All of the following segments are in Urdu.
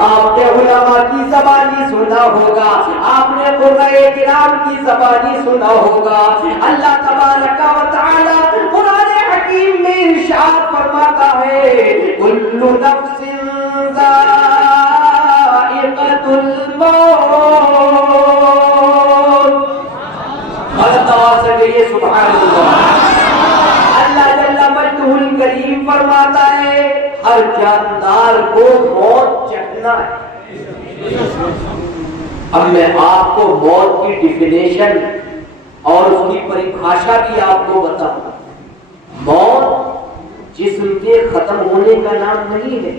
آپ نے علماء کی زبانی سنا ہوگا، آپ نے قرآن کرام کی زبانی سنا ہوگا۔ اللہ تبارک و تعالی قرآن حکیم میں ارشاد فرماتا ہے کل نفس ذائقۃ الموت۔ غلط آواز سے کہیے سبحان اللہ۔ اللہ جل مجدہ الکریم فرماتا ہے ہر جاندار کو موت چکھنا ہے۔ اب میں آپ کو موت کی ڈیفینیشن اور اس کی پریبھاشا بھی آپ کو بتاؤں۔ موت جسم کے ختم ہونے کا نام نہیں ہے۔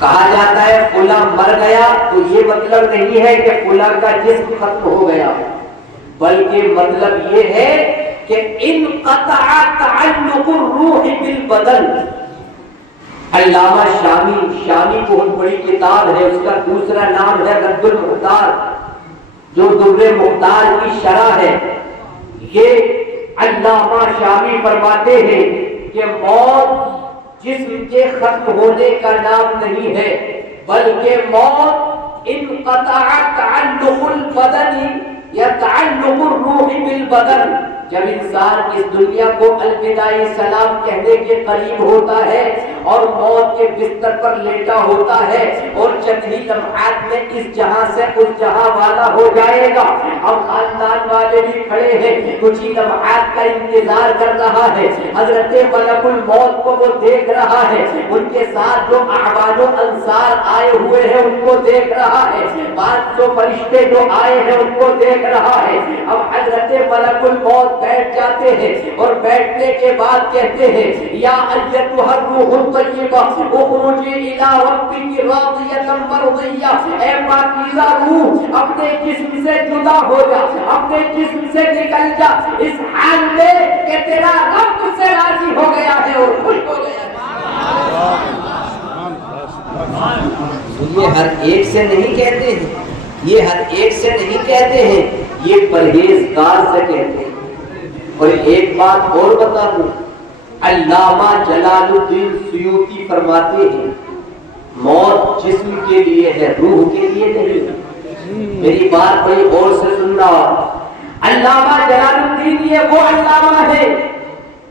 کہا جاتا ہے فلاں مر گیا تو یہ مطلب نہیں ہے کہ فلاں کا جسم ختم ہو گیا، بلکہ مطلب یہ ہے کہ انقطع تعلق الروح بالبدن۔ علامہ شامی بہت بڑی کتاب ہے، اس کا دوسرا نام ہے رد المختار، جو در مختار کی شرح ہے۔ یہ علامہ شامی فرماتے ہیں کہ موت جسم کے ختم ہونے کا نام نہیں ہے، بلکہ موت انقطع تعلق البدن یا تعلق الروح بالبدن۔ جب انسان اس دنیا کو الوداعی سلام کہنے کے قریب ہوتا ہے اور موت کے بستر پر لیٹا ہوتا ہے اور چند ہی لمحات میں اس جہاں سے اس جہاں والا ہو جائے گا، اب خاندان والے بھی کھڑے ہیں، کچھ ہی لمحات کا انتظار کر رہا ہے، حضرت ملک الموت کو وہ دیکھ رہا ہے، ان کے ساتھ جو اعوان و انصار آئے ہوئے ہیں ان کو دیکھ رہا ہے، 500 فرشتے جو آئے ہیں ان کو دیکھ رہا ہے۔ اب حضرت ملک الموت بیٹھ جاتے ہیں اور بیٹھنے کے بعد کہتے ہیں یا ایتھا الروح الطیبہ اخرجی الی ربک راضیۃ مرضیہ، اے پاکیزہ روح اپنے جسم سے جدا ہو جا، اپنے جسم سے نکل جا، اس حال میں کہ تیرا رب تجھ سے راضی ہو گیا ہے اور خوش ہو گیا ہے۔ یہ ہر ایک سے نہیں کہتے ہیں، یہ ہر ایک سے نہیں کہتے ہیں، یہ پرہیزگار سے کہتے ہیں۔ اور ایک بات اور بتا دوں، علامہ جلال الدین سیوطی فرماتے ہیں موت جسم کے لیے ہے، روح کے لیے نہیں۔ میری بات کوئی اور سے سن رہا، علامہ جلال الدین یہ وہ علامہ ہے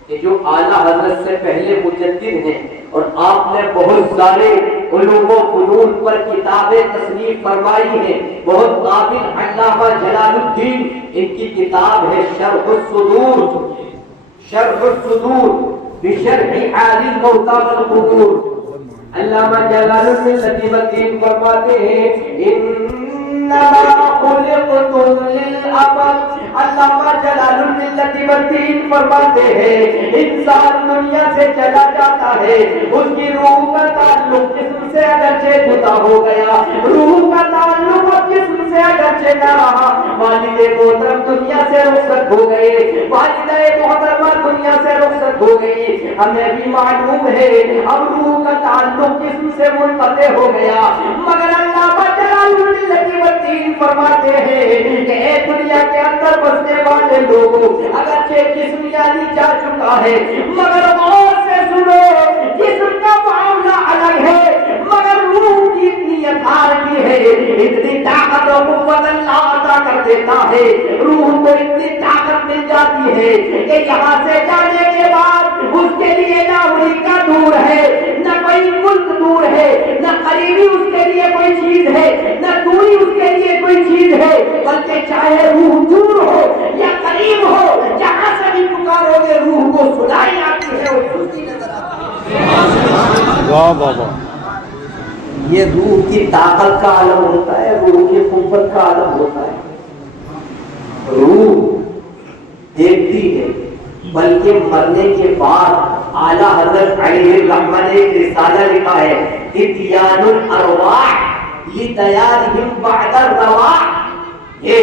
کہ جو اعلیٰ حضرت سے پہلے مجدد ہیں اور آپ نے بہت سارے علوم و فنون پر کتابیں تصنیف فرمائی ہیں، بہت قابل علامہ جلال الدین۔ ان کی کتاب ہے شرح الصدور، شرح الصدور بشرح حال الموتى والقبور۔ علامہ جلال الدین فرماتے ہیں انما خلقت للعمل۔ علامہ جلال الدین فرماتے ہیں انسان دنیا سے چلا جاتا ہے، اس کی روح کا تعلق جسم سے اگرچہ جدا ہو گیا، روح کا تعلق جسم سے اگرچہ نہ رہا، والد محترم دنیا سے رخصت ہو گئے، والدہ محترمہ دنیا سے رخصت ہو گئی، ہمیں بھی معلوم ہے اب روح کا تعلق جسم سے منقطع ہو گیا، مگر علامہ جلال الدین فرماتے ہیں کہ اے دنیا کے اندر بسنے والے لوگوں، اگرچہ جسم یعنی جا چکا ہے مگر غور سے سنو، جسم کا معاملہ الگ ہے مگر روح کی اتنی اتھارٹی ہے، اتنی طاقت و قوت اللہ عطا کر دیتا ہے، روح کو اتنی طاقت مل جاتی ہے کہ یہاں سے جانے کے بعد اس کے لیے نہ امریکہ دور ہے، نہ کوئی ملک دور ہے، نہ قریبی اس کے لیے کوئی چیز ہے، نہ دوری اس کے لیے کوئی چیز ہے، بلکہ چاہے روح دور ہو یا قریب ہو، جہاں سے بھی پکارو گے روح کو سنائی آتی ہے اور سنتی نظر آتی ہے۔ واہ واہ واہ، یہ روح کی طاقت کا عالم ہوتا ہے، روح کی قوت کا عالم ہوتا ہے۔ روح دیکھتی ہے، بلکہ مرنے کے بعد اعلیٰ حضرت علیہ الرحمہ نے ایک رسالہ لکھا ہے اتیان الارواح لدیارہم بعد الرواح۔ یہ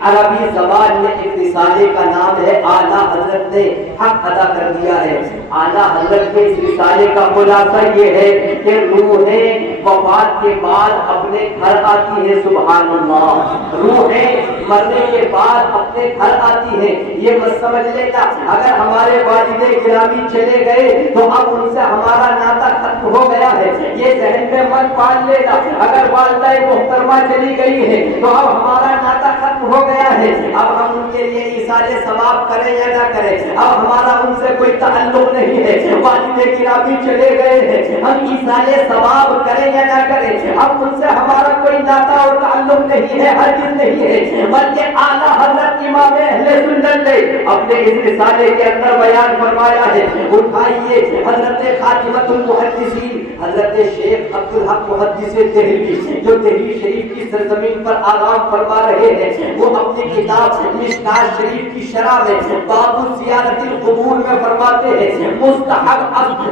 عربی زبان میں ایک رسالے کا نام ہے، اعلیٰ حضرت نے حق ادا کر دیا ہے۔ اعلیٰ حضرت کے اس رسالے کا خلاصہ یہ ہے کہ روحیں وفات کے بعد اپنے گھر آتی ہے، سبحان اللہ، روحیں مرنے کے بعد اپنے گھر آتی ہے۔ یہ مت سمجھ لینا اگر ہمارے والد گرامی چلے گئے تو اب ان سے ہمارا ناطہ ختم ہو گیا ہے، یہ ذہن میں مت پال لینا۔ اگر والدہ محترمہ چلی گئی ہے تو اب ہمارا ناطہ ختم ہو گیا ہے، اب ہم ان کے لیے ایثار ثواب کریں یا نہ کریں، اب ہمارا ان سے کوئی تعلق نہیں ہے۔ والد گرامی چلے گئے ہیں، ہم ایثار ثواب کریں یا نہ کریں، اب ان سے ہمارا کوئی ناطہ اور تعلق نہیں ہے، ہرگز نہیں ہے۔ بلکہ اعلیٰ حضرت امام اہل سنت نے اپنے اس رسالے کے اندر بیان فرمایا ہے، اٹھائیے حضرت خاتمۃ المحدثین حضرت شیخ عبدالحق محدث دہلوی جو دہلی شریف کی سرزمین پر آرام فرما رہے ہیں، وہ اپنی کتاب مشکات شریف کی شرح میں باب زیارت القبور میں فرماتے ہیں مستحب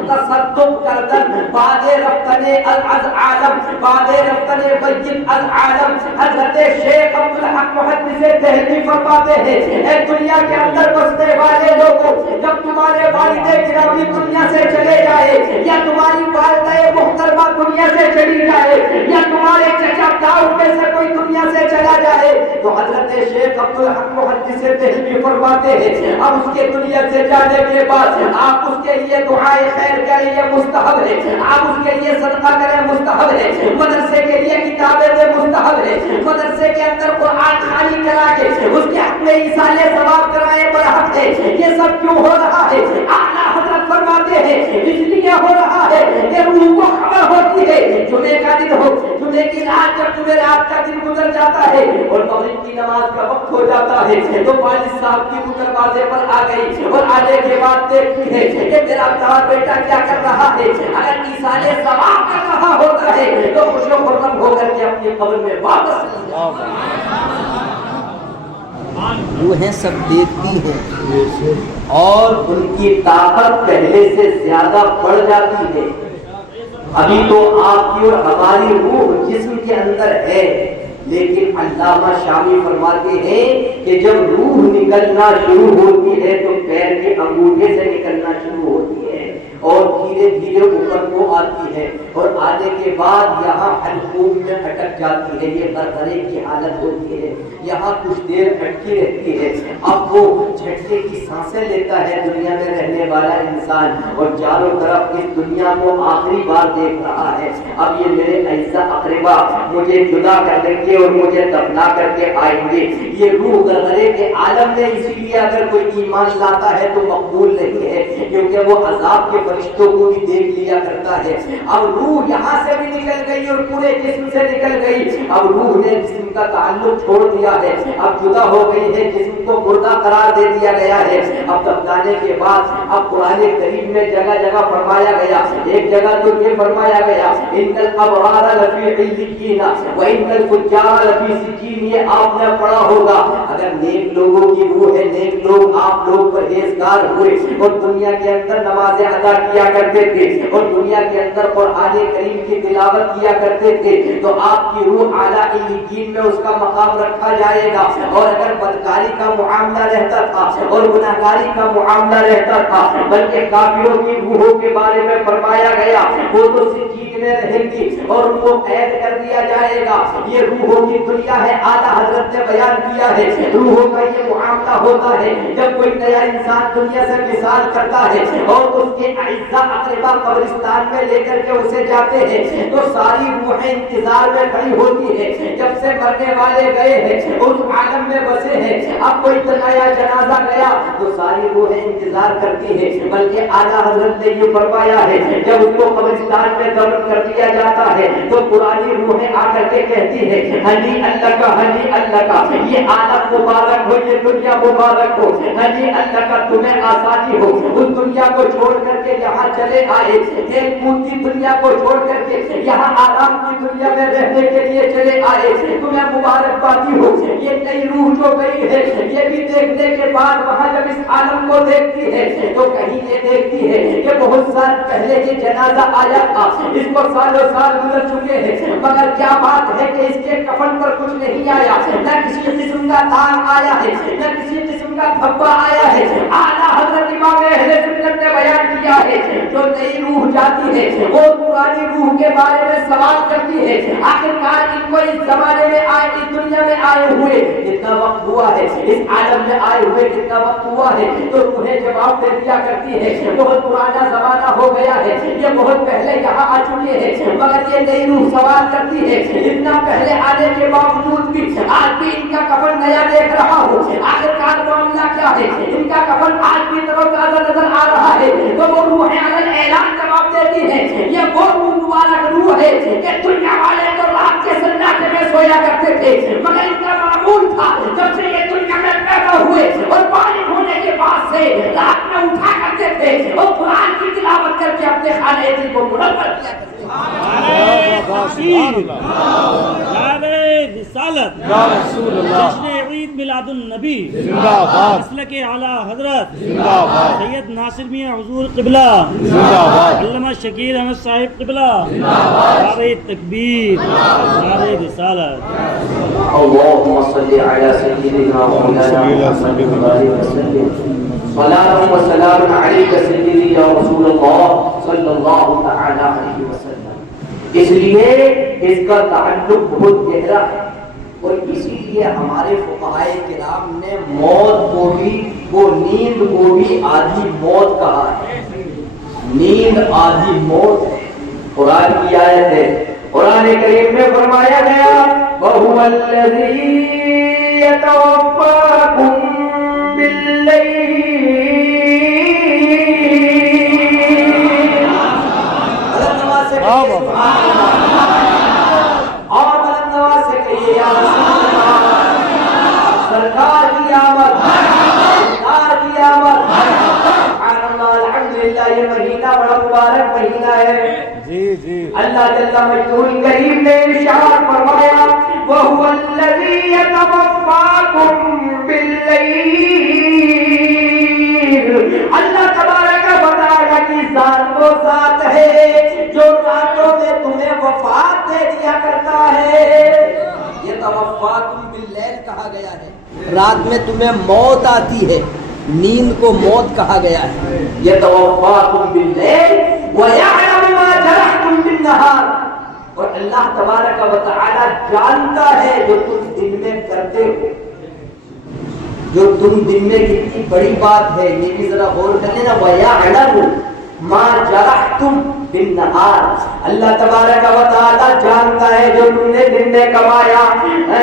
تصدق کردن بعد رفتن العالم بعد رفتن بیت العالم۔ حضرت شیخ عبدالحق محدث دہلوی فرماتے ہیں، اے دنیا کے اندر بسنے والے لوگوں، جب تمہارے والد گرامی دنیا سے چلے جائے یا تمہاری والدہ محترمہ دنیا سے چلی جائے یا تمہارے چچا تاؤ میں سے کوئی دنیا سے چلا جائے تو حضرت شیخ عبدالحق محدث دہلوی فرماتے ہیں اب اس کے دنیا سے جانے کے بعد آپ اس کے لیے دعائے خیر کریں، یہ مستحب ہے، آپ اس کے لیے صدقہ کریں، مستحب ہے، مدرسے کے لیے کتابیں دیں، مستحب ہے، مدرسے کے اندر قرآن خوانی کرا کے اس کے حق میں ایصال ثواب کرائے برحق ہے۔ یہ سب کیوں ہو رہا ہے؟ اعلیٰ حضرت فرماتے ہیں اس لیے ہو رہا ہے کہ روح کو خبر ہوتی ہے جمعے کا دن ہو، جمعے کی رات جب جمعرات کا دن گزر جاتا ہے اور مغرب کی نماز کا وقت ہو جاتا ہے تو والد صاحب کی وہ دروازے پر آ گئی اور آنے کے بعد دیکھتی ہے کہ میرا بیٹا کیا کر رہا ہے، اگر ایصال ثواب کر رہا ہوتا ہے تو خوش و خرم ہو کر کے اپنی قبر میں واپس روحیں سب دیکھتی ہیں اور ان کی طاقت پہلے سے زیادہ بڑھ جاتی ہے۔ ابھی تو آپ کی اور ہماری روح جسم کے اندر ہے، لیکن علامہ شامی فرماتے ہیں کہ جب روح نکلنا شروع ہوتی ہے تو پیر کے انگوٹھے سے نکلنا شروع ہوتی ہے اور دھیرے دھیرے اوپر کو آتی ہے اور آنے کے بعد یہاں حلقوم میں اٹک جاتی ہے، یہ غرغرے کی حالت ہوتی ہے، یہاں کچھ دیر اٹکی رہتی ہے۔ اب وہ جھٹکے کی سانسیں لیتا ہے دنیا میں رہنے والا انسان اور چاروں طرف اس دنیا کو آخری بار دیکھ رہا ہے۔ اب یہ میرے اعزاء اقربا مجھے جدا کر دیں گے اور مجھے دفنا کر کے آئیں گے، یہ روح غرغرے کے عالم میں اسی لیے اگر کوئی ایمان لاتا ہے تو مقبول نہیں ہے کیونکہ وہ عذاب کے فرشتوں کو بھی دیکھ لیا کرتا ہے۔ اب روح یہاں سے بھی نکل گئی اور پورے جسم سے نکل گئی، اب روح نے جسم کا تعلق چھوڑ دیا ہے، اب جدا ہو گئی ہے، جسم کو مردہ قرار دے دیا گیا ہے۔ اب دفنانے کے بعد اب قرآن کریم میں جگہ جگہ فرمایا گیا، ایک جگہ تو یہ فرمایا گیا ان الابرار لفی علیین وان الفجار لفی سجین، یہ آپ نے پڑھا ہوگا۔ اگر نیک لوگوں کی روح ہے، نیک لوگ آپ لوگ پرہیزگار ہوئے اور دنیا کے اندر نمازیں ادا کیا کرتے تھے اور دنیا کے اندر قرآن کریم کی تلاوت کیا کرتے تھے تو آپ کی روح اعلیٰ علیین میں اس کا مقام رکھا جائے گا۔ اور اگر بدکاری کا معاملہ رہتا تھا اور گناہگاری کا معاملہ رہتا تھا بلکہ کافروں کی روحوں کے بارے میں فرمایا گیا وہ تو سجین میں رہیں گی اور ان کو قید کر دیا جائے گا۔ یہ روحوں کی دنیا ہے، اعلیٰ حضرت نے بیان کیا ہے روحوں کا یہ معاملہ ہوتا ہے جب کوئی نیا انسان دنیا سے وصال کرتا ہے اور اس کے اعزاء اقربا قبرستان میں لے کر کے اسے جاتے ہیں تو ساری روحیں انتظار میں کھڑی ہوتی ہے، جب سے مرنے والے گئے ہیں اس عالم میں بسے ہیں، اب کوئی نیا جنازہ گیا تو ساری روحیں انتظار کرتی ہیں۔ بلکہ اعلیٰ حضرت نے یہ فرمایا ہے جب اس کو قبرستان میں دفن کر دیا جاتا ہے تو پرانی روحیں آ کر کے کہتی ہے ہنی اللہ کا، ہنی اللہ کا، یہ عالم مبارک ہو، یہ دنیا مبارک ہو، ہنی اللہ کا، تمہیں آسانی ہو، اس دنیا کو چھوڑ کر کے یہاں چلے آئے، کھیل کود کی دنیا کو چھوڑ کر کے یہاں آرام کی دنیا میں رہنے کے لیے چلے آئے، تمہیں مبارکبادی ہو۔ یہ نئی روح جو گئی ہے، یہ بھی دیکھنے کے بعد وہاں جب اس عالم کو دیکھتی ہے تو کہیں یہ دیکھتی ہے کہ بہت سال پہلے یہ جنازہ آیا تھا، اس کو سالوں سال گزر چکے ہیں، مگر کیا بات ہے کہ اس کے کفن پر کچھ نہیں آیا، نہ کسی قسم کا تار آیا ہے، نہ کسی قسم کا دھبا آیا ہے۔ اعلیٰ حضرت امام اہل سنت نے بیان کیا ہے، جو نئی روح جاتی ہے وہ پرانی روح کے بارے میں سوال کرتی ہے، آخرکار ان کو اس زمانے میں آئے، اس دنیا میں آئے ہوئے کتنا وقت ہوا ہے، اس عالم میں آئے ہوئے کتنا وقت ہوا ہے، تو انہیں جواب دے دیا کرتی ہے بہت پرانا زمانہ ہو گیا ہے، یہ بہت پہلے یہاں آ چکے ہیں، مگر یہ نئی روح سوال کرتی ہے اتنا پہلے آنے کے باوجود بھی آج بھی ان کا کفن نیا دیکھ رہا ہوں، آخرکار معاملہ کیا ہے، ان کا کفن آج بھی تازہ نظر آ رہا ہے، تو وہ روح علی اعلان جواب دیتی ہے یہ وہ روح مبارک روح ہے کہ دنیا والے تو رات کے سناٹے میں سویا کرتے تھے، مگر ان کا معمول تھا جب سے یہ دنیا میں پیدا ہوئے اور بالغ ہونے کے بعد سے رات میں اٹھا کرتے تھے اور قرآن کی تلاوت کر کے اپنے خانہ دل کو منور کیا کرتے تھے۔ رسالت جشن عید میلاد النبی مسلک اعلیٰ حضرت سید ناصر میاں حضور قبلہ علامہ شکیر احمد صاحب قبلہ، نعرہ تکبیر، نعرہ رسالت۔ اللهم صل على سيدنا مولانا محمد وسلم صلاة وسلام عليك سيدي يا رسول الله صلی اللہ تعالی علیہ وسلم۔ اس لیے اس کا تعلق بہت گہرا ہے، اور اسی لیے ہمارے فقہائے کرام نے موت کو بھی، وہ نیند کو بھی آدھی موت کہا ہے۔ نیند آدھی موت ہے، قرآن کی آیت ہے، قرآن کریم میں فرمایا گیا وَهُوَ الَّذِي يَتَوَفَّاكُم بِاللَّيْلِ۔ اور بلند آواز سے کہیے یا رسول اللہ، سرکار کی آمد، سرکار کی آمد، سبحان اللہ، الحمدللہ۔ یہ مہینہ بڑا مبارک مہینہ ہے۔ اللہ جل مجدہ کریم نے ارشاد فرمایا وَهُوَ الَّذِي يَتَوَفَّاكُم بِاللَّيْلِ۔ اللہ تبارک و تعالیٰ کی ذات وہ ذات ہے جو راتوں میں تمہیں وفات دے دیا کرتا ہے۔ یہ توفاکم باللیل کہا گیا ہے، رات میں تمہیں موت آتی ہے، نیند کو موت کہا گیا ہے۔ یہ توفاکم باللیل وَيَعْلَمُ مَا جَرَحْتُم بِالنَّهَارِ، اور اللہ تبارک و تعالیٰ جانتا ہے جو تم دن میں کرتے ہو، جو تم دن میں کتنی بڑی بات ہے، یہ بھی ذرا غور کر لینا۔ وَيَعْلَمُ مَا جَرَحْتُم بِالنَّهَارِ، اللہ تبارک و تعالیٰ جانتا ہے جو تم نے دن میں کمایا۔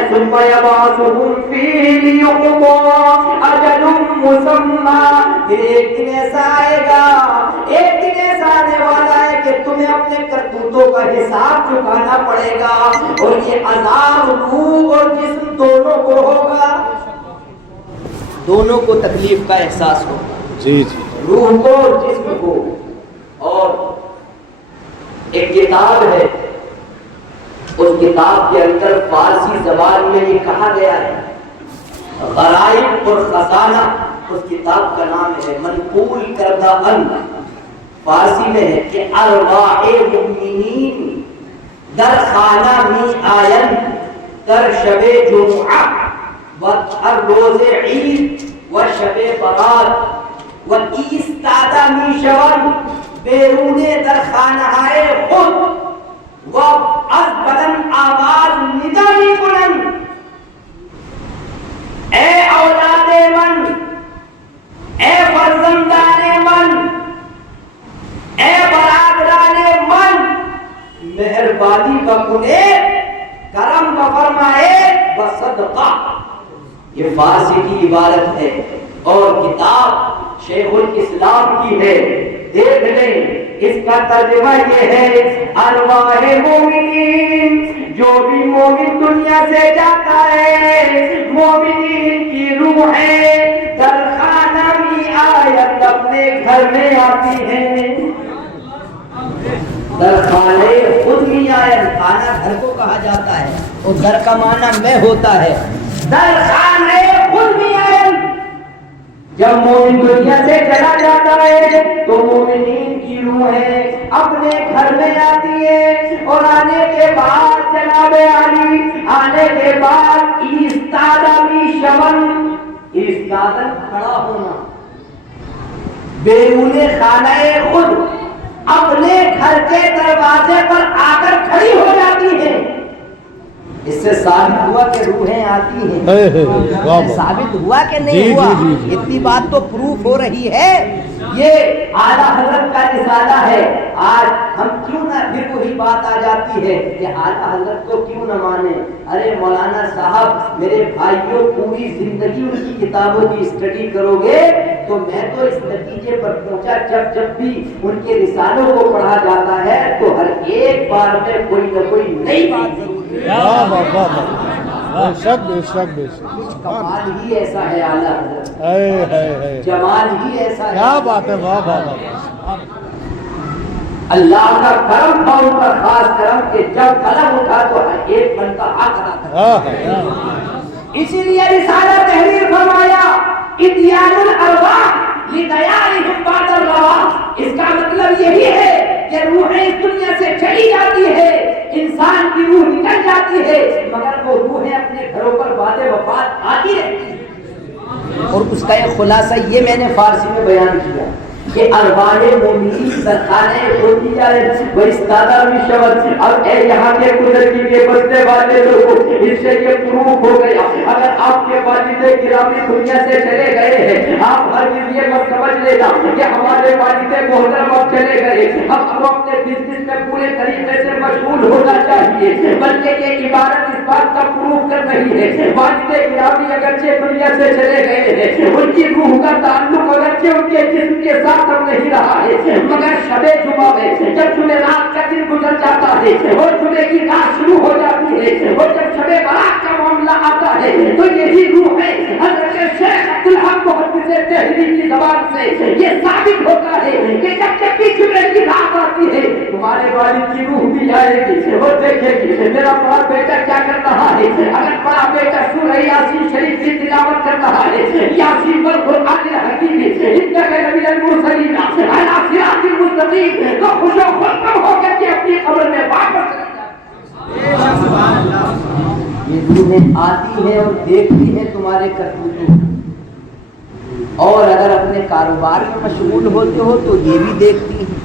ثُمَّ يَبْعَثُهُمْ فِيهِ لِيُقْضَىٰ أَجَلٌ مُّسَمًّى، پھر ایک دن ایسا آئے گا، ایک دن ایسا آنے والا ہے کہ تمہیں اپنے کرتوتوں کا حساب چکانا پڑے گا، اور یہ عذاب روح اور جسم دونوں کو ہوگا، دونوں کو تکلیف کا احساس ہوگا، روح کو اور جسم کو۔ اور ایک کتاب ہے، اس کتاب کے اندر فارسی زبان میں یہ کہا گیا ہے، غرائب اور خزانہ اس کتاب کا نام ہے، منقول کردہ ان فارسی میں ہے کہ ارواح مؤمنین در خانہ می آین در شب جمعہ و ہر روز عید و شب برات و ایستادہ می شون بیرون در خانہ خود و از بلند آواز ندایی کنند اے اولاد من، اے فرزندان من، اے برادران من، مہربانی بکنے، کرم بفرمائے بصدقہ۔ یہ فارسی کی عبارت ہے اور کتاب شیخ الاسلام کی ہے، دیکھ لیں۔ اس کا ترجمہ یہ ہے ارواح مومنین، جو بھی مومن دنیا سے جاتا ہے، مومنین کی روحیں در خانہ میں آیت اپنے گھر میں آتی ہیں، در خانہ خود میں آیت، خانہ ہر کو کہا جاتا ہے، اور در کا معنی میں ہوتا ہے۔ در خانہ خود بھی ہے، جب مومن دنیا سے چلا جاتا ہے تو مومنین کی روحیں اپنے گھر میں آتی ہے، اور آنے کے بعد جناب علی، آنے کے بعد ایستادہ شمن، ایستادن کھڑا ہونا، بیرون خانہ خود اپنے گھر کے دروازے پر آ کر کھڑی ہو جاتی ہے۔ اس سے ثابت ہوا کہ روحیں آتی ہیں، ثابت ہوا کہ نہیں ہوا؟ اتنی بات تو پروف ہو رہی ہے، یہ اعلیٰ حضرت کا رسالہ ہے۔ آج ہم کیوں نہ پھر وہی بات آ جاتی ہے کہ اعلیٰ حضرت کو کیوں نہ مانے؟ ارے مولانا صاحب، میرے بھائیوں، پوری زندگی ان کی کتابوں کی اسٹڈی کرو گے تو میں تو اس نتیجے پر پہنچا، جب بھی ان کے رسالوں کو پڑھا جاتا ہے تو ہر ایک بار میں کوئی نہ کوئی نئی بات ضرور کمال ہی ایسا ہے اعلیٰ حضرت، جمال ہی ایسا ہے، کیا بات ہے، واہ واہ واہ، اللہ کا کرم تھا ان پر، خاص کرم کہ جب قلم اٹھا تو ہر ایک بنتا حق ادا کرتا۔ اسی لیے رسالہ تحریر فرمایا اتیان الارواح لدیارہم بعد الرواح، اس کا مطلب یہی ہے کہ روحیں اس دنیا سے چلی جاتی ہے، انسان کی روح نکل جاتی ہے، مگر وہ روحیں اپنے گھروں پر بعد وفات آتی رہتی ہیں۔ اور اس کا ایک خلاصہ یہ میں نے فارسی میں بیان کیا کہ ارواح مومنین درخانے ہوتی جا رہے وَإِسْتَادَ بِالشَّمْسِ۔ اب اے یہاں کے قدرتی کے بستے والے لوگوں، اس سے یہ پروف ہو گیا اگر آپ کے والد گرامی دنیا سے چلے گئے ہیں، آپ ہر چیز یہ مت سمجھ لینا کہ ہمارے والد محترم اب چلے گئے، اب ہم اپنے بزنس میں پورے طریقے سے مشغول ہونا چاہیے، بلکہ یہ عبارت اس بات کا پروف کر رہی ہے والد گرامی اگرچہ دنیا سے چلے گئے ہیں، ان کی روح کا تعلق اگرچہ ان کے جسم کے ساتھ نہیں رہا ہے، مگر شب جمعہ میں جب جمعرات کا دن گزر جاتا ہے اور جمعے کی رات شروع ہو جاتی ہے، اور جب شب برات کا معاملہ آتا ہے تو یہی روح ہے حضرت شیخ عبدالحق محدث دہلوی کی زبان سے یہ ثابت ہوتا ہے کہ جب بھی جمعے کی رات آتی ہے تمہارے والد کی روح بھی آئے گی اور دیکھے گی میرا بڑا بیٹا کیا کر رہا ہے، اگر بڑا بیٹا سورہ یاسین شریف کی تلاوت کر رہا ہے، یاسین والقرآن الحکیم انک لمن المرسلین علی صراط مستقیم، تو خوش و خرم ہو کر کے اپنی قبر میں واپس یہ روحیں آتی ہیں اور دیکھتی ہیں تمہارے کرتوتوں، اور اگر اپنے کاروبار میں مشغول ہوتے ہو تو یہ بھی دیکھتی ہیں،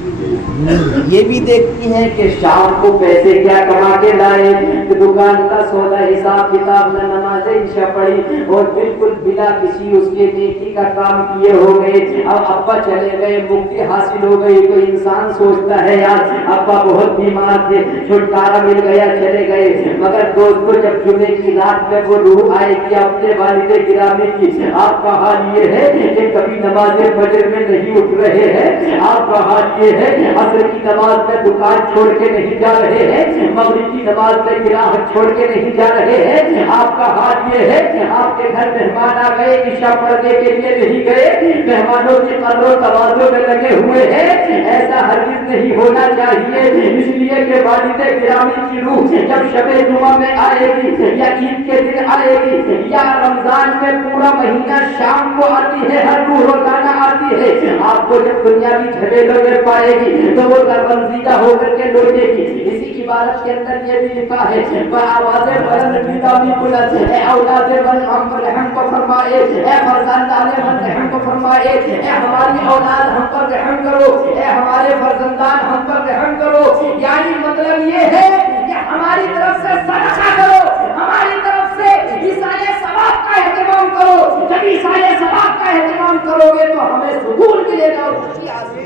یہ بھی دیکھتی ہیں کہ شام کو پیسے کیا کما کے لائے، دکان کا سودا حساب کتاب میں نماز عشاء پڑھی اور بالکل بلا کسی اس کے نیکی کا کام کیے ہو گئے، اب ابا چلے گئے، مکتی حاصل ہو گئی تو انسان سوچتا ہے یار ابا بہت بیمار تھے، چھٹکارا مل گیا چلے گئے، مگر دوست کو جب جمعے کی رات میں وہ روح آئے گی اپنے والد گرامی کی، آپ کا حال یہ ہے کہ کبھی نماز فجر میں نہیں اٹھ رہے ہیں، آپ کا حال یہ ہے عصر کی نماز میں دکان چھوڑ کے نہیں جا رہے ہیں، مغرب کی نماز میں قراءت چھوڑ کے نہیں جا رہے ہیں، آپ کا حال یہ ہے کہ آپ کے گھر مہمان آ گئے عشاء پڑھنے کے لیے نہیں گئے، مہمانوں کی قدر و تواضع میں لگے ہوئے ہیں، ایسا ہرگز نہیں ہونا چاہیے، اس لیے کہ والد گرامی کی روح جب شب جمعہ میں آئے گی یا عید کے دن آئے گی یا رمضان میں پورا مہینہ شام کو آتی ہے، ہر روح روزانہ آتی ہے، آپ کو جب دنیاوی جھمیلوں میں پائے گی تو وہ رنجیدہ ہو کر کے لوٹے گی۔ اسی عبارت کے اندر یہ بھی لکھا ہے آواز بلند ندا بھی بلند، اے اولاد من ہم پر رحم کو فرمائے، اے فرزندان من رحم کو فرمائے، اے ہماری اولاد ہم پر رحم کرو، اے ہمارے فرزندان ہم پر رحم کرو، یعنی مطلب یہ ہے کہ ہماری طرف سے صدقہ کرو، ہماری طرف سے عیسائی ثواب کا اہتمام کرو، جب عیسائی ثواب کا اہتمام کرو گے تو ہمیں سکون ملے گا اور خوشی حاصل۔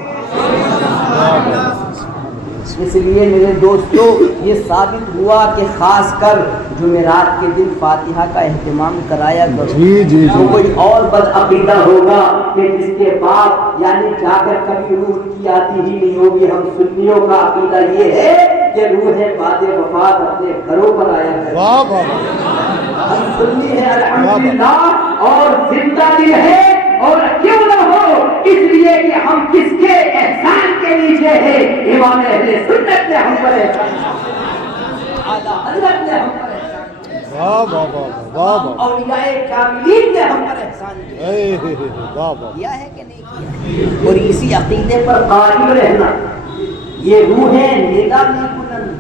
اس لیے میرے دوستو یہ ثابت ہوا کہ خاص کر جمعرات کے دن فاتحہ کا اہتمام کرایا کرو۔ تو کوئی اور بد عقیدہ ہوگا کہ جس کے باپ یعنی جا کر کبھی روح کی آتی ہی نہیں ہوگی۔ ہم سنیوں کا عقیدہ یہ ہے کہ روح بعد وفات اپنے گھروں پر آیا کرے۔ ہم سنی ہے الحمدللہ اور زندہ دل ہے، اور کیوں نہ ہو اس لیے کہ ہم کس کے احسان کے نیچے ہیں، امام اہل سنت نے ہم پر احسان۔ اعلیٰ حضرت نے ہم پر احسان کیا، واہ واہ واہ واہ واہ اولیاء کاملین نے ہم پر احسان کیا، واہ واہ کیا ہے کہ نہیں کیا؟ اور اسی عقیدے پر قائم رہنا، یہ روحیں ندا نہیں بلند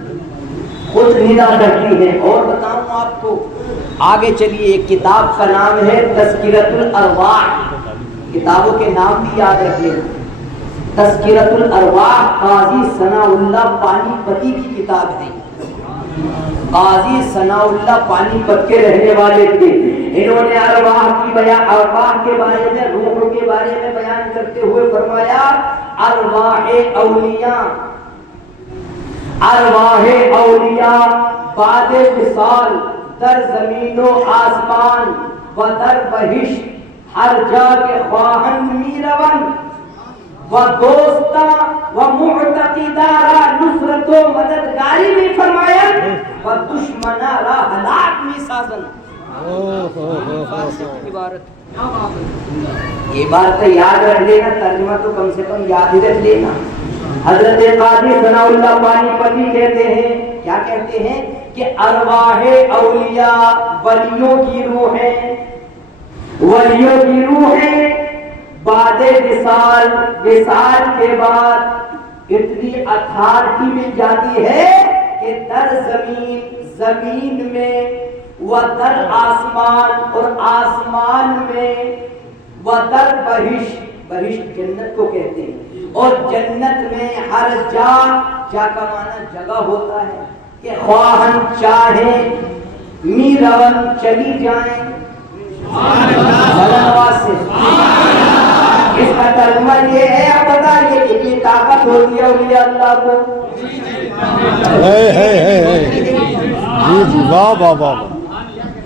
خود ندا کرتی ہے۔ اور بتاؤں آپ کو، آگے چلیے، ایک کتاب کا نام ہے تذکرۃ الارواح، کتابوں کے نام بھی یاد رکھ لینا۔ تذکرۃ الارواح قاضی ثناء اللہ پانی پتی کی کتاب ہے۔ قاضی ثناء اللہ پانی پت کے رہنے والے تھے، انہوں نے ارواح کے بارے میں، روحوں کے بارے میں بیان کرتے ہوئے فرمایا ارواح اولیاء بعد وصال در زمین و آسمان و در بہشت ہر جا کے خواہند می روند و دوستا و معتقدارا نصرت و مددگاری میں فرمایا و دشمنا را ہلاک میں سازن۔ یہ بات یاد رکھ لینا، ترجمہ تو کم سے کم یاد ہی رکھ لینا۔ حضرت قاضی ثناء اللہ پانی پتی کہتے ہیں، کیا کہتے ہیں کہ ارواح اولیاء ولیوں کی روحیں، ولیوں کی روحیں بعد وصال کے بعد اتنی اتھارٹی مل جاتی ہے کہ در زمین میں و در آسمان اور آسمان میں و در بہشت جنت کو کہتے ہیں، اور جنت میں ہر جا کا معنی جگہ ہوتا ہے کہ خواہن چاہیں می رون چلی جائیں سے۔ اس کا ترجمہ یہ ہے، اب بتائیے کتنی طاقت ہوتی ہے اولیاء اللہ کو۔ جی واہ واہ واہ،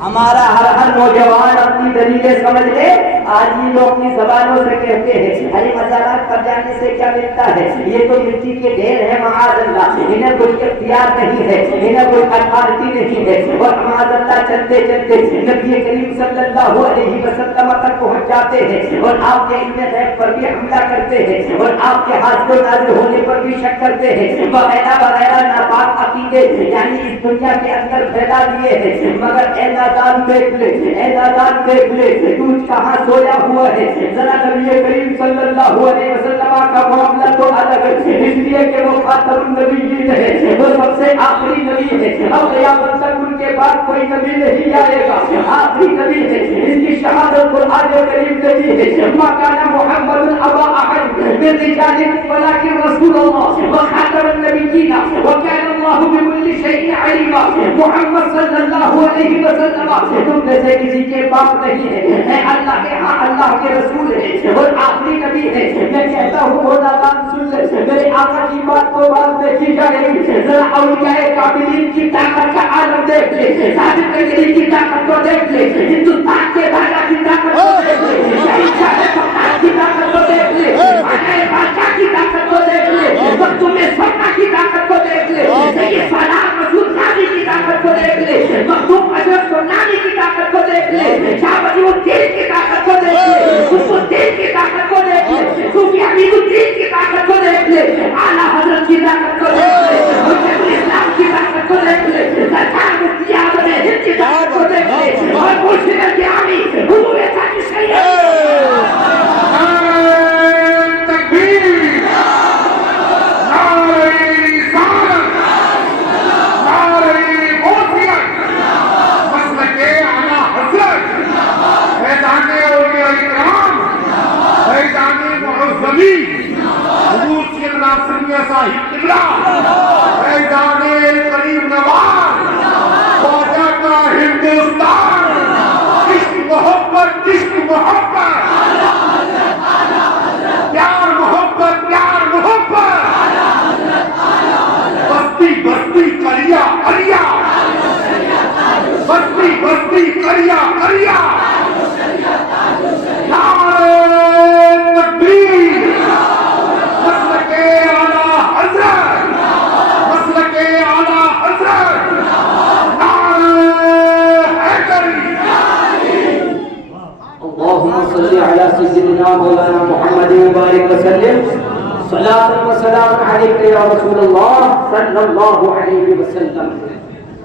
ہمارا ہر نوجوان اپنی دلیلیں سمجھ لے۔ آج یہ لوگ اپنی زبانوں سے کہتے ہیں ہری مزارات پر جانے سے کیا ملتا ہے، یہ تو مٹی کے ڈھیر ہے معاذ اللہ، انہیں کوئی اختیار نہیں ہے، انہیں کوئی اتھارٹی نہیں ہے، اور معاذ اللہ چلتے چلتے نبی کریم صلی اللہ علیہ وسلم تک پہنچ جاتے ہیں اور آپ کے علم غیب پر بھی حملہ کرتے ہیں اور آپ کے ہاتھ کو نازل ہونے پر بھی شک کرتے ہیں، وغیرہ ناپاک عقیدے یعنی اس دنیا کے اندر پھیلا دیے ہیں۔ مگر اے نادان دیکھ لے، اے نادان دیکھ لے، تو کہاں سویا ہوا ہے؟ ذرا نبی کریم صلی اللہ علیہ وسلم کا معاملہ تو الگ ہے، اس لیے کہ وہ خاتم النبیین ہے، وہ سب سے آخری نبی ہے، اب قیامت تک ان کے بعد کوئی نبی نہیں آئے گا، آخری نبی ہے، اس کی شہادت قرآن کریم نبی ہے۔ ما کان محمد ابا احد من رجالکم ولکن رسول اللہ وخاتم النبیین وکان اللہ بکل شیء علیما۔ محمد صلی اللہ علیہ وسلم تم میں سے کسی کے باپ نہیں ہے، اے اللہ کے ہاں اللہ کے رسول ہے اور آخری نبی ہے۔ میں کہتا ہوں وہ نادان سن لے، میرے آقا کی بات تو بات دیکھی جائے گی، ذرا اولیاء کاملین کی طاقت کا عالم دیکھ لے، صادق نگری کی طاقت کو دیکھ لے، ہندوستان کے بادشاہ کی طاقت کو دیکھ لے، شہید شاہ سلطان کی طاقت کو دیکھ لے، بادشاہ کی طاقت کو دیکھ لے، وقت میں سرما کی طاقت کو دیکھ لے، سید فلاح مسعود غازی کی طاقت کو دیکھ لے، مخدوم اشرف سنانی کی طاقت کو دیکھ لے، شاہ ولی الدین کی طاقت کو دیکھ لے، قطب الدین کی طاقت کو دیکھ لے، صوفی حمید الدین کی طاقت کو دیکھ لے، اعلیٰ حضرت کی طاقت کو دیکھ لے، حجت الاسلام کی طاقت کو دیکھ لے، سرکار مفتی اعظم ہند کی طاقت کو دیکھ لے، اور مرشد الجامی حضور ذات شریعت حضور سیدنا سمیہ صاحب قبلہ فیضان کریم نواز خواجہ کا ہندوستان، عشق محبت عشق محبت، پیار محبت پیار محبت، بستی بستی کریا کریا، بستی بستی کریا کریا، سيدنا مولانا محمد وبارك وسلم صلاة وسلام عليك يا رسول الله صلى الله عليه وسلم۔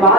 5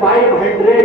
500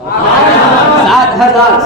7000।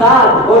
7 اور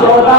14।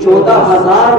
14,000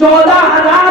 14,000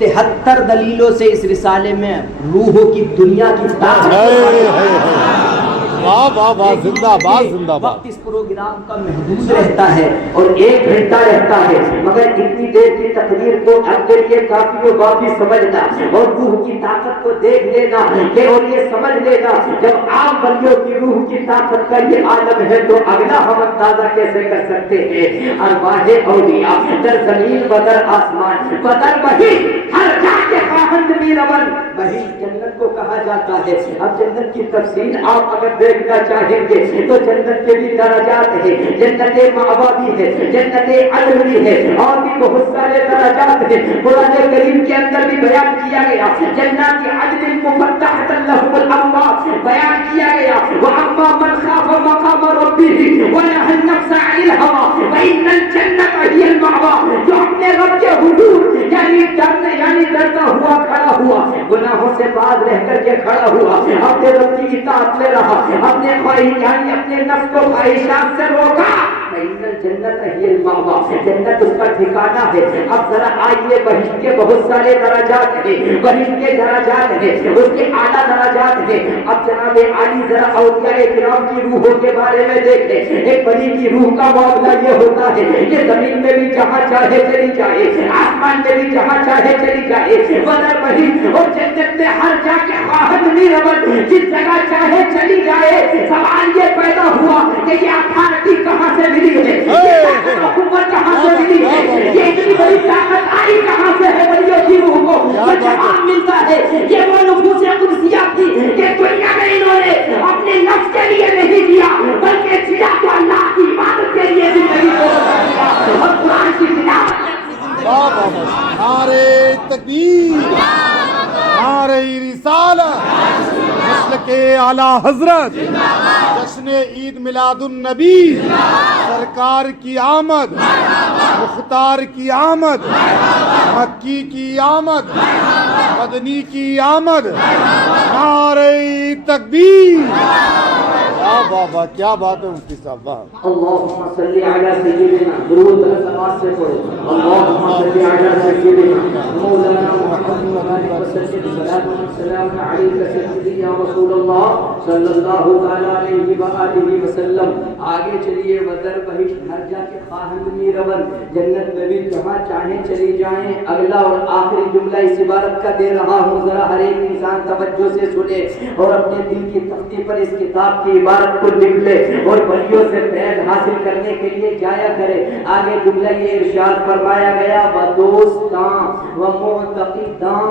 73 دلیلوں سے اس رسالے میں روحوں کی دنیا کی طاقت واہ واہ واہ، زندہ باد زندہ باد۔ وقت اس پروگرام کا محدود رہتا ہے اور 1 گھنٹہ رہتا ہے، مگر اتنی دیر کی تقریر کو اپنے لیے کافی و کافی سمجھنا اور روح کی طاقت کو دیکھ لینا کہ اور یہ سمجھ لینا جب عام بندوں کی روح کی طاقت کا یہ عالم ہے تو اگلا ہم اندازہ کیسے کر سکتے ہیں۔ ارواح اولیاء در زمین بدر آسمان بدر وہی ہر جا کے خواہند می رون، وہی جنت کو کہا جاتا ہے۔ اب جنت کی تفصیل آپ اگر دیکھنا چاہیں گے تو جنت کے بھی درجات ہیں، جنت مأوا بھی ہے، جنت عدن بھی ہے، اور بھی بہت سارے درجات ہیں۔ قرآن کریم کے اندر بھی بیان کیا گیا جنات عدن مفتحۃ لهم الابواب، بیان کیا گیا واما من خاف مقام ربه ونهى النفس عن الهوى فإن الجنة هي المأوى، جو اپنے رب کے حضور یعنی ڈرتا ہوا کھڑا ہوا، گناہوں سے باز رہ کر کے کھڑا ہوا، اپنے رب کی اطاعت میں رہا، اپنے یعنی اپنے نفس کو خواہشات سے روکا، فإن الجنة هي المأوى، جنت اس کا ٹھکانہ ہے۔ اب ذرا آئیے بہشت کے بہت سارے درجات ہیں، بہشت کے درجات ہیں، اس کے اعلیٰ درجات ہیں۔ اب جناب عالی ذرا اولیاء کرام کی روحوں کے بارے میں دیکھیں۔ ایک بڑی کی روح کا معاملہ یہ ہوتا ہے کہ زمین میں بھی جہاں چاہے چلی جائے، آسمان میں بھی جہاں چاہے چلی جائے، بدر وہی اور جنت میں ہر جا کے خواہد نہیں رون، جس جگہ چاہے چلی جائے۔ سوال یہ پیدا ہوا کہ یہ اتھارٹی کہاں سے ملی ہے، یہ حکومت کہاں سے ملی ہے، یہ اتنی بڑی طاقت آئی کہاں سے ہے بڑیوں کی روح کو؟ وہ جواب ملتا ہے یہ وہ نفوس قدسیہ تھی کہ دنیا میں انہوں نے اپنے نفس کے لیے نہیں دیا بلکہ جیا تو اللہ کی عبادت کے لیے زندگی کو دیا اور قرآن کی تلاوت میں۔ نعرے تکبیر، نعرہ رسالت، مسلک اعلی حضرت، جشن عید میلاد النبی، سرکار کی آمد، مختار کی آمد، مکی کی آمد، مدنی کی آمد، نعرہ تکبیر۔ واہ واہ، کیا بات ہے مفتی صاحب، واہ۔ اللہم صلی علی سیدنا، درود سلوات سے پڑھو، اللہم صلی علی سیدنا مولانا محمد وسلم، صلاۃ و سلام علیک سیدی یا رسول اللہ صلی اللہ تعالی علیہ وآلہ وسلم۔ آگے چلیے، بدر بہشت ہر جا کے خواہند می رون، جنت میں بھی جہاں چاہیں چلی جائیں۔ اگلا اور آخری جملہ اس عبارت کا دے رہا ہوں، ذرا ہر ایک انسان توجہ سے سنے اور اپنے دل کی تختی پر اس کتاب کی عبارت کو لکھ لے اور بلیوں سے فیض حاصل کرنے کے لیے جایا کرے۔ آگے جملہ یہ ارشاد فرمایا گیا ودوستاں ومعتقداں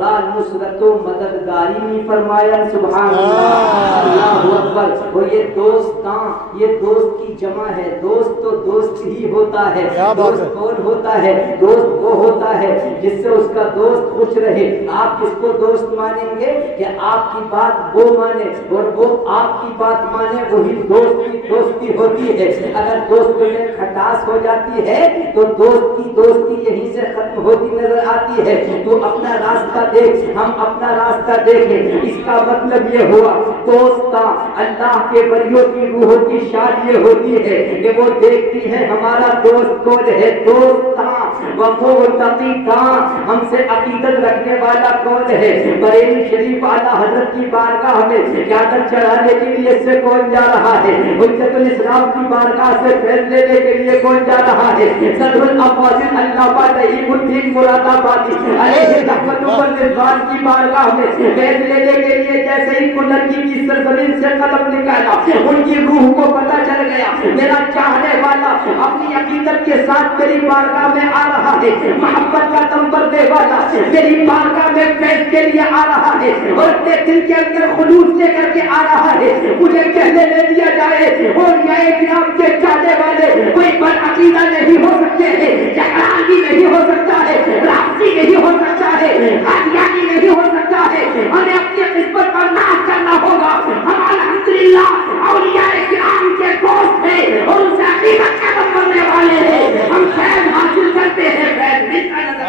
را نصرت و مددگاری میں فرمایا، سبحان اللہ، اللہ اکبر۔ اور یہ دوستاں، یہ دوست کی جمع ہے، دوست تو دوست ہی ہوتا ہے۔ دوست کون ہوتا ہے؟ دوست وہ ہوتا ہے جس سے اس کا دوست خوش رہے۔ آپ کس کو دوست مانیں گے کہ آپ کی بات وہ مانے اور وہ آپ کی بات مانے، وہی دوستی ہوتی ہے۔ اگر دوست میں کھٹاس ہو جاتی ہے تو دوست کی دوستی یہیں سے ختم ہوتی نظر آتی ہے۔ تو اپنا راستہ دیکھ، ہم اپنا راستہ دیکھیں۔ اس کا مطلب یہ ہوا دوستاں، اللہ کے ولیوں کی روحوں کی شان یہ ہوتی ہے کہ وہ دیکھتی ہے ہمارا دوست کون ہے۔ دوستاں ومعتقداں، ہم سے عقیدت رکھنے والا کون ہے۔ بریلی شریف اعلیٰ حضرت کی بارگاہ میں چادر چڑھانے کے لیے سے کون جا رہا ہے؟ حجت الاسلام کی بارگاہ سے فیض لینے کے لیے کون جا رہا ہے؟ صدر الافاضل علامہ نعیم الدین مراد آبادی علیہ رحمت اللہ کی بارگاہ میں فیض لینے کے لیے جیسے ہی کنرکی کی سرزمین سے قدم نکالا، ان کی روح کو پتہ چل گیا میرا چاہنے والا اپنی عقیدت کے ساتھ میری بارگاہ میں آ رہا ہے، محبت کا دم بھرنے والا میری بارگاہ میں فیض کے لیے آ رہا ہے اور اپنے دل کے اندر خلوص لے کر کے آ رہا ہے۔ مجھے کہنے لے دیا جائے اور یا کرام کے چاہنے والے کوئی بد عقیدہ نہیں ہو سکتے ہیں، جہرانی نہیں ہو سکتا ہے، رافضی نہیں ہو سکتا ہے، قادیانی نہیں ہو سکتا ہے۔ ہمیں اپنی قسمت پر ناز کرنا ہوگا۔ ہم الحمدللہ اولیاء کرام کے دوست ہیں اور ان سے عقیدت کا دم کرنے والے ہیں۔ ہم فیض حاصل کرتے ہیں، فیض ملتا نظر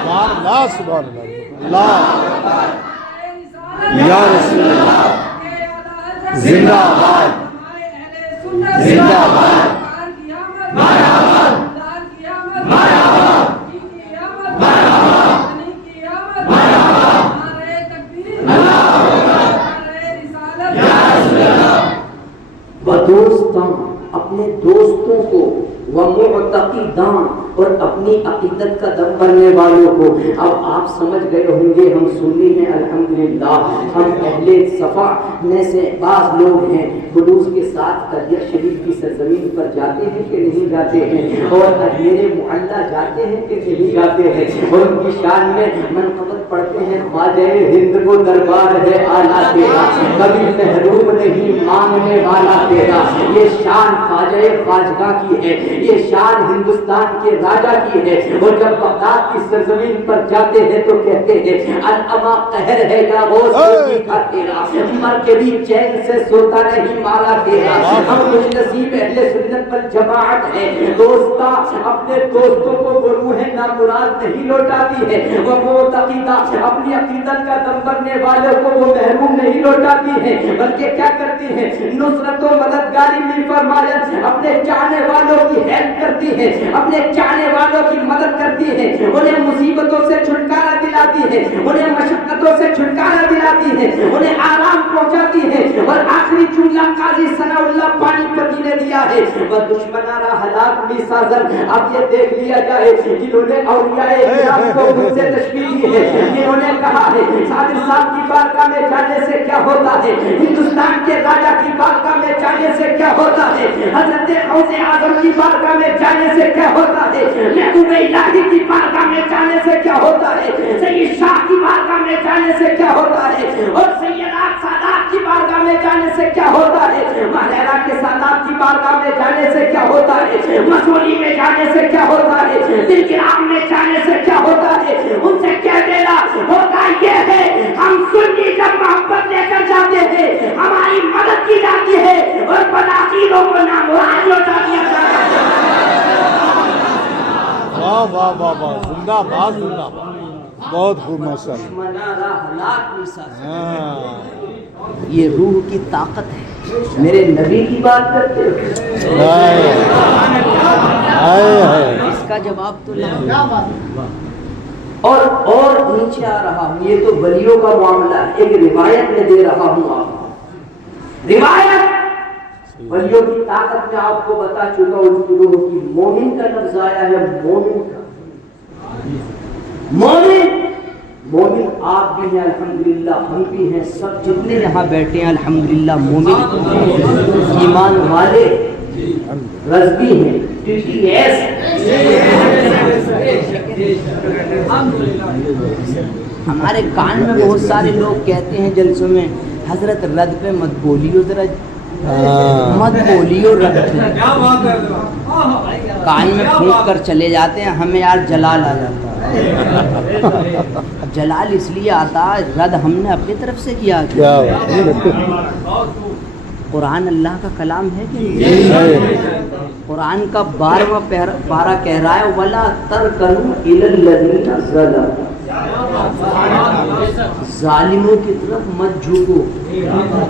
سبحان اللہ، سبحان اللہ، یا رسول اللہ، زندہ باد، زندہ باد، دوستاں اپنے دوستوں کو ومعتقداں اور اپنی عقیدت کا دم بھرنے والوں کو. اب آپ سمجھ گئے ہوں گے ہم سنی ہیں الحمدللہ. ہم اہل صفا میں سے بعض لوگ ہیں خلوص کے ساتھ قدیہ شریف کی سرزمین پر جاتے ہیں کہ نہیں جاتے ہیں, اور اجمیر معلیٰ جاتے ہیں کہ نہیں جاتے ہیں, اور ان کی شان میں منقبت پڑھتے ہیں خواجہ ہند کو دربار ہے اعلیٰ تیرا, کبھی محروم نہیں مانگنے والا تیرا. یہ شان خواجہ خواجگاہ کی ہے, یہ شان ہندوستان کے راجا کی ہے. اور جب بغداد کی سرزمین پر جاتے ہیں تو کہتے ہیں العما قہر ہے یا غوث کا تیرا, مر کے بھی چین سے سوتا نہیں مالا تیرا. ہم خوش نصیب اہل سنت پر جماعت ہے. دوستا اپنے دوستوں کو وہ روح نامراد نہیں لوٹاتی ہے, وہ معتقدہ اپنی عقیدت کا دم بھرنے والوں کو وہ محروم نہیں لوٹاتی ہے, بلکہ کیا کرتی ہے نصرت و مددگاری میں فرمایت اپنے چاہنے والوں کی ہیلپ کرتی ہے, اپنے چاہنے والوں کی مدد کرتی ہے, انہیں مصیبتوں سے چھٹکارا دلاتی ہے, انہیں مشقتوں سے چھٹکارا دلاتی ہے, انہیں آرام پہنچاتی ہے. اور آخری جملہ قاضی ثناء اللہ پانی پتی نے دیا ہے وہ دشمنارا ہلاک بھی سازن. اب یہ دیکھ لیا جائے جنہوں نے اولیاء کرام کو ان سے تشبیہ دی ہے, جنہوں نے کہا ہے صادق صاحب کی بارگاہ میں جانے سے کیا ہوتا ہے, ہندوستان کے راجا کی بارگاہ میں جانے سے کیا ہوتا ہے, حضرت غوث اعظم کی بارگاہ میں جانے سے کیا ہوتا ہے, محبوب الہی کی بارگاہ میں جانے سے کیا ہوتا ہے, سید شاہ کی بارگاہ میں جانے سے کیا ہوتا ہے, اور سیدات سادات کی بارگاہ میں جانے سے کیا ہوتا ہے, مہرا کے سادات کی بارگاہ میں جانے سے کیا ہوتا ہے, مسوری میں جانے سے کیا ہوتا ہے, دل کے عام میں جانے سے کیا ہوتا ہے. ان سے کہہ دینا ہوتا یہ ہے ہم سنی جب محبت لے کر جاتے ہیں ہماری مدد کی جاتی ہے, اور بداخیروں کو نامراد لوٹا دیا جاتا ہے. واہ واہ واہ واہ, زندہ باد زندہ باد, بہت خوب ماشاءاللہ. دشمنارا ہلاک بھی سازن. یہ روح کی طاقت ہے. میرے نبی کی بات کرتے ہو, اس کا جواب تو اور نیچے آ رہا ہوں. یہ تو ولیوں کا معاملہ ہے, ایک روایت میں دے رہا ہوں آپ کو. روایت ولیوں کی طاقت میں آپ کو بتا چکا ہوں. اس روح کی مومن کا لفظ آیا ہے, مومن کا. مومن آپ بھی ہیں الحمدللہ, ہم بھی ہیں, سب جتنے یہاں بیٹھے ہیں الحمدللہ مومن ایمان والے رضوی ہیں. ٹی ٹی ایس ہمارے کان میں بہت سارے لوگ کہتے ہیں جلسوں میں حضرت رد پہ مت بولیو, ذرا مت بولیو رد پہ. کان میں پھونک کر چلے جاتے ہیں, ہمیں یار جلال آ جاتا ہے. جلال اس لیے آتا, رد ہم نے اپنی طرف سے کیا. قرآن اللہ کا کلام ہے کہ نہیں؟ قرآن کا 12واں پارہ کہہ رہا ہے وَلَا تَرْكَنُوا إِلَى الَّذِينَ ظَلَمُوا, ظالموں کی طرف مت جھکو.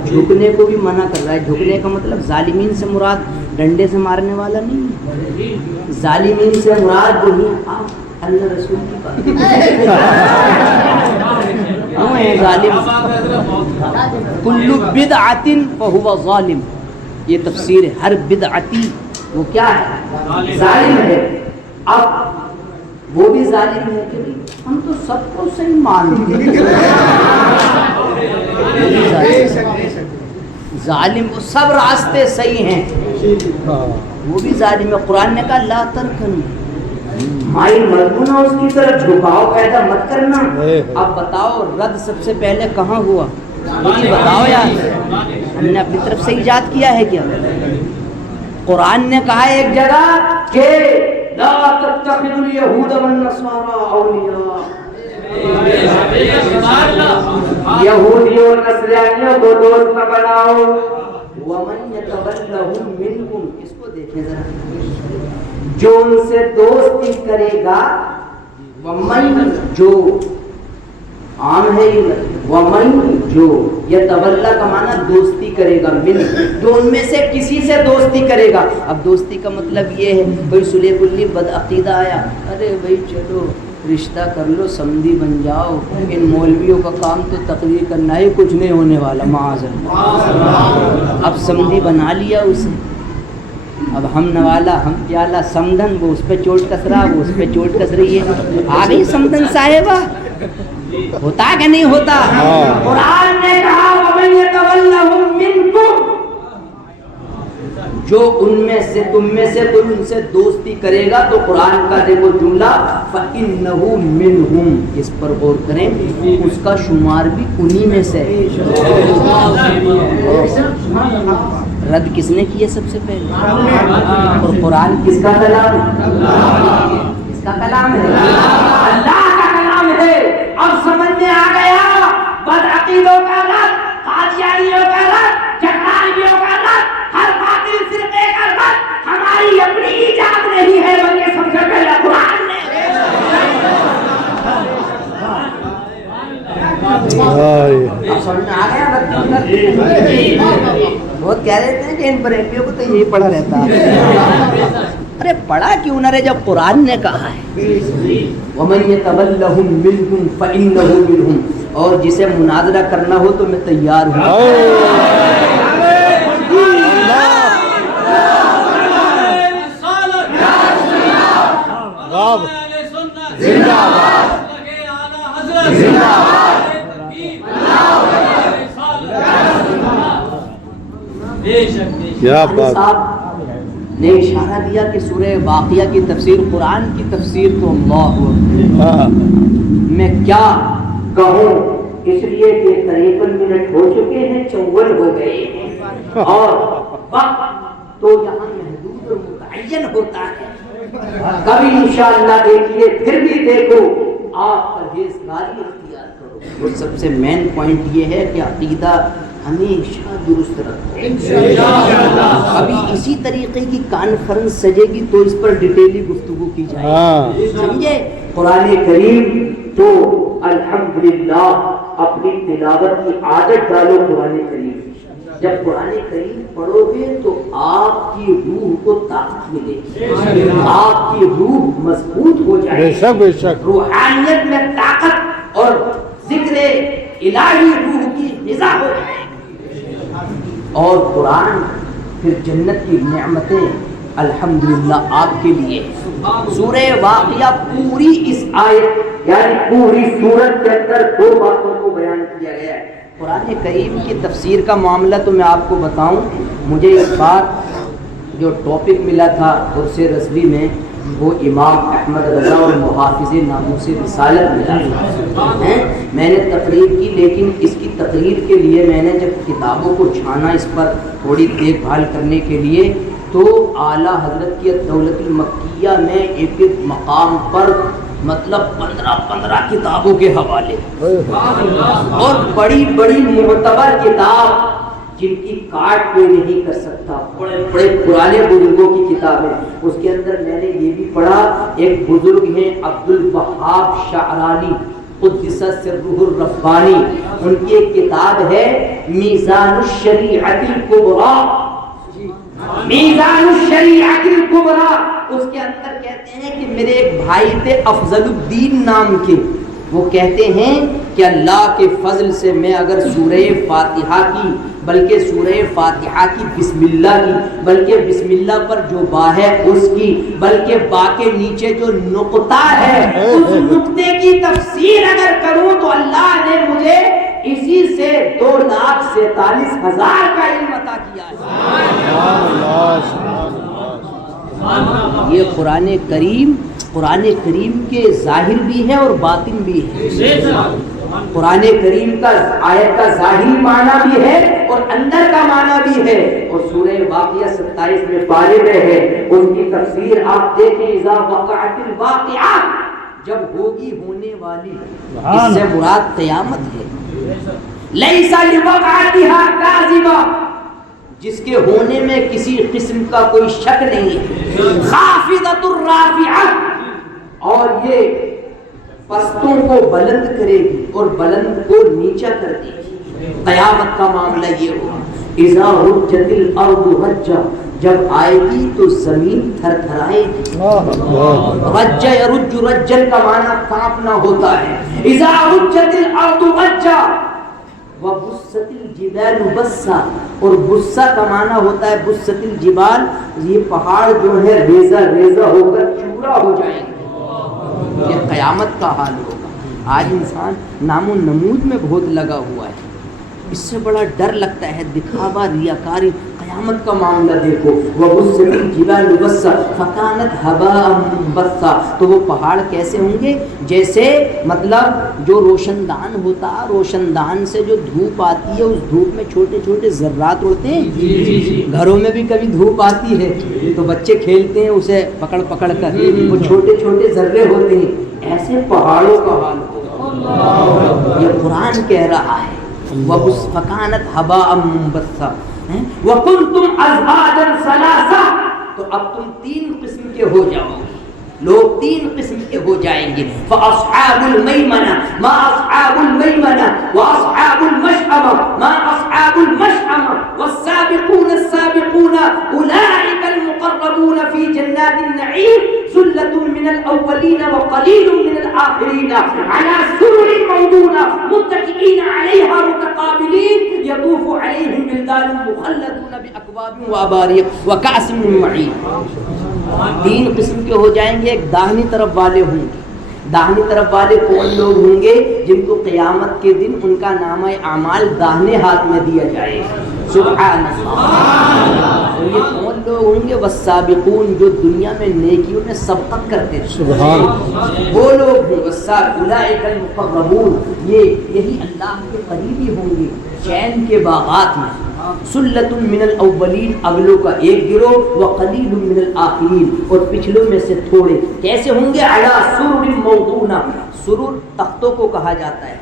جھکنے کو بھی منع کر رہا ہے. جھکنے کا مطلب ظالمین سے مراد ڈنڈے سے مارنے والا نہیں ہے, ظالمین سے مراد وہی اللہ رسول کی بات. کل بدعۃ فہو ظالم, یہ تفسیر ہے. ہر بدعتی وہ کیا ہے, ظالم ہے. اب وہ بھی ظالم ہے کہ ہم تو سب کو صحیح مانتے ہیں. ظالم وہ سب راستے صحیح ہیں, وہ بھی ظالم ہے. قرآن نے کہا لا ترکنوا, مائل مضمون اس کی طرف جھکاؤ پیدا مت کرنا. اب بتاؤ رد سب سے پہلے کہاں ہوا, مجھے بتاؤ یار. ہم نے اپنی طرف سے ایجاد کیا ہے کیا؟ قرآن نے کہا ایک جگہ کہ لا تتخذوا اليهود والنصارى اولیاء, یہودیوں اور نصرانیوں کو دوست نہ بناؤ. ومن يتولهم منكم, اس کو دیکھیں ذرا, جو ان سے دوستی کرے گا. ومن جو عام ہے, ومن جو, یتولا کا معنی دوستی کرے گا, من جو ان میں سے کسی سے دوستی کرے گا. اب دوستی کا مطلب یہ ہے بھائی سلیب اللی بد عقیدہ آیا, ارے بھائی چلو رشتہ کر لو, سمدھی بن جاؤ. ان مولویوں کا کام تو تقریر کرنا ہی, کچھ نہیں ہونے والا معاذ اللہ. اب سمدھی بنا لیا اسے, اب ہم نوالا ہم پیالہ سمدن، وہ اس پہ چوٹ کس رہا، وہ اس پہ چوٹ کس رہی ہے. آ گئی سمدن صاحبہ. ہوتا کہ نہیں ہوتا؟ قرآن نے کہا وَمَن يَتَوَلَّهُم مِّنكُمْ، جو ان میں سے تم میں سے کوئی ان سے دوستی کرے گا تو قرآن کا دیکھو جملہ فَإِنَّهُ مِنْهُمْ، اس پر غور کریں، اس کا شمار بھی انہی میں سے. رد کس نے کیا سب سے پہلے؟ اور قرآن کس کا کلام ہے؟ کس کا کلام ہے؟ اللہ کا کلام ہے. اب سمجھ میں آ گیا بدعقیدوں کا رد، قادیانیوں کا رد، چکرائیوں کا رد، ہر باطل فرقے کا رد ہماری اپنی ایجاد نہیں ہے بلکہ سب سے پہلے قرآن نے. اب سمجھ میں آ گیا بہت کہہ رہے تھے کہ ان بریلویوں کو تو یہی پڑھا رہتا ہے. ارے پڑھا کیوں نہ رہے جب قرآن نے کہا ہے وَمَن يَتَوَلَّهُم مِّنكُمْ فَإِنَّهُ مِنْهُمْ، اور جسے مناظرہ کرنا ہو تو میں تیار ہوں. کیا بات نے اشارہ دیا کہ سورہ واقعہ کی تفسیر، قرآن کی تفسیر تو اللہ اکبر. میں کیا کہوں، اس لیے کہ 53 منٹ ہو چکے ہیں، 54 ہو گئے ہیں، اور وقت تو یہاں محدود اور متعین ہوتا ہے. کبھی انشاءاللہ دیکھیے، پھر بھی دیکھو، آپ پرہیزگاری اختیار کرو. اور سب سے مین پوائنٹ یہ ہے کہ عقیدہ ہمیشہ درست رکھو. ابھی اسی طریقے کی کانفرنس سجے گی تو اس پر ڈیٹیلی گفتگو کی جائے گی، سمجھے. قرآن کریم تو الحمدللہ اپنی تلاوت کی عادت ڈالو. قرآن کریم جب قرآن کریم پڑھو گے تو آپ کی روح کو طاقت ملے گی، آپ کی روح مضبوط ہو جائے گی. بے شک روحانیت میں طاقت اور ذکر الہی روح کی غذا ہو جائے گی. اور قرآن پھر جنت کی نعمتیں الحمدللہ آپ کے لیے. سورہ واقعہ پوری اس آیت یعنی پوری سورت کے اندر 2 باتوں کو بیان کیا گیا ہے. قرآن کریم کی تفسیر کا معاملہ تو میں آپ کو بتاؤں، مجھے اس بار جو ٹاپک ملا تھا درس رضوی میں وہ امام احمد رضا اور محافظ ناموس رسالت ملا تھا. میں نے تقریر کی، لیکن اس کی تقریر کے لیے میں نے جب کتابوں کو چھانا اس پر تھوڑی دیکھ بھال کرنے کے لیے، تو اعلیٰ حضرت کی دولت المکیہ میں ایک ایک مقام پر مطلب 15 کتابوں کے حوالے، اور بڑی بڑی معتبر کتاب جن کی کاٹ کوئی نہیں کر سکتا، بڑے بڑے پرانے بزرگوں کی کتابیں. اس کے اندر میں نے یہ بھی پڑھا، ایک بزرگ ہیں عبد الوہاب شعرانی قدس سرہ الربانی، ان کی ایک کتاب ہے میزان الشریعت الکبریٰ. میزان الشریعت الکبریٰ، اس کے اندر کہتے ہیں کہ میرے ایک بھائی تھے افضل الدین نام کے، وہ کہتے ہیں کہ اللہ کے فضل سے میں اگر سورہ فاتحہ کی، بلکہ سورہ فاتحہ کی بسم اللہ کی، بلکہ بسم اللہ پر جو با ہے اس کی، بلکہ با کے نیچے جو نقطہ ہے اس نقطے کی تفسیر اگر کروں تو اللہ نے مجھے اسی سے 2,47,000 کا علم عطا کیا ہے. یہ قرآن کریم کے ظاہر بھی ہے اور باطن بھی ہے. قرآن کریم کا آیت کا ظاہری معنی بھی ہے اور اندر کا معنی بھی ہے. اور سورہ واقعہ 27 پارے میں ہے، ان کی تفسیر آپ دیکھیں، اذا وقعت الواقعہ، جب ہوگی ہونے والی، اس سے مراد قیامت ہے. لیس لوقعتها کاذبہ، جس کے ہونے میں کسی قسم کا کوئی شک نہیں ہے. خافضۃ الرافعہ، اور یہ پستوں کو بلند کرے گی اور بلند کو نیچا کر دے گی. قیامت کا معاملہ یہ ہوگا. اذا رجت الارض رجا، جب آئے گی تو زمین تھر تھرائے گی. رج یرج، رجن کا معنی کانپنا ہوتا ہے. اذا رجت الارض رجا، وَبُسَّتِ الْجِبَالُ بَسًّا، اور بسّا کا معنی ہوتا ہے بُسَّتِ الْجِبال، یہ پہاڑ جو ہے ریزہ ریزہ ہو کر چورا ہو جائیں گے، یہ قیامت کا حال ہوگا۔ آج انسان نام و نمود میں بہت لگا ہوا ہے، اس سے بڑا ڈر لگتا ہے دکھاوا، ریاکاری۔ قیامت کا معاملہ دیکھو، وَبُسَّتِ الْجِبَالُ بَسًّا فَكَانَتْ هَبَاءً مُنبَثًّا، تو وہ پہاڑ کیسے ہوں گے؟ جیسے مطلب جو روشن دان ہوتا، روشن دان سے جو دھوپ آتی ہے، اس دھوپ میں چھوٹے چھوٹے ذرات اڑتے ہیں۔ گھروں میں بھی کبھی دھوپ آتی ہے تو بچے کھیلتے ہیں اسے پکڑ پکڑ کر، وہ چھوٹے چھوٹے ذرے ہوتے ہیں، ایسے پہاڑوں کا حال ہوگا۔ یہ قرآن کہہ رہا ہے فَكَانَتْ هَبَاءً مُنبَثًّا وَكُنْتُمْ أَزْوَاجًا ثَلَاثًا، تو اب تم 3 قسم کے ہو جاؤ گے، لوگ 3 قسم کے ہو جائیں گے۔ فَأَصْحَابُ الْمَيْمَنَةِ مَا أَصْحَابُ الْمَيْمَنَةِ وَأَصْحَابُ الْمَشْأَمَةِ مَا أَصْحَابُ الْمَشْأَمَةِ وَالسَّابِقُونَ السَّابِقُونَ أُولَئِكَ الْمُقَرَّبُونَ فِي جَنَّاتِ النَّعِيمِ ثُلَّةٌ مِّنَ الْأَوَّلِينَ وَقَلِيلٌ مِّنَ الْآخِرِينَ عَلَىٰ سُرُرٍ مَّوْضُونَةٍ مُّتَّكِئِينَ عَلَيْهَا مُتَقَابِلِينَ يَطُوفُ عَلَيْهِم وِلْدَانٌ مُّخَلَّدُونَ بِأَكْوَابٍ وَأَبَارِيقَ وَكَأْسٍ مِّن مَّعِينٍ۔ 3 قسم کے ہو جائیں گے۔ ایک داہنی طرف والے ہوں گے۔ داہنی طرف والے کون لوگ ہوں گے؟ جن کو قیامت کے دن ان کا نامہ اعمال داہنے ہاتھ میں دیا جائے گا۔ سبحان اللہ۔ اور یہ کون لوگ ہوں گے؟ والسابقون، جو دنیا میں نیکیوں میں سبقت کرتے تھے، سبحان اللہ، وہ لوگ ہیں۔ اولئک المقربون، یہی اللہ کے قریبی ہوں گے چین کے باغات میں۔ سلۃ من الاولین، اگلوں کا ایک گروہ، وقلیل من الاخرین، اور پچھلوں میں سے تھوڑے۔ کیسے ہوں گے؟ علی سرر موضونہ، سرر تختوں کو کہا جاتا ہے،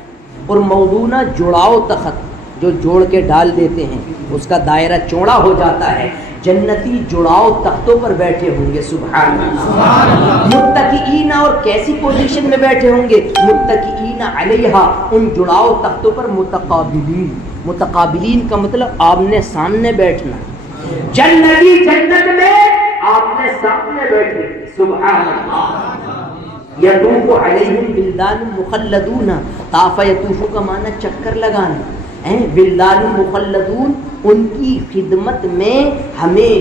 اور موضونہ جوڑاؤ تخت، جو جوڑ کے ڈال دیتے ہیں، اس کا دائرہ چوڑا ہو جاتا ہے۔ جنتی جڑاؤ تختوں پر بیٹھے ہوں گے۔ سبحان اللہ۔ متکئین، اور کیسی پوزیشن میں بیٹھے ہوں گے؟ متکئین علیہا، ان جڑاؤ تختوں پر متقابلین۔ متقابلین کا مطلب آمنے سامنے بیٹھنا۔ جنتی جنت میں آمنے سامنے بیٹھے۔ سبحان اللہ۔ یطوف علیہم ولدان مخلدون، طاف یطوف کا معنی چکر لگانا، ولدان مخلدون، ان کی خدمت میں ہمیں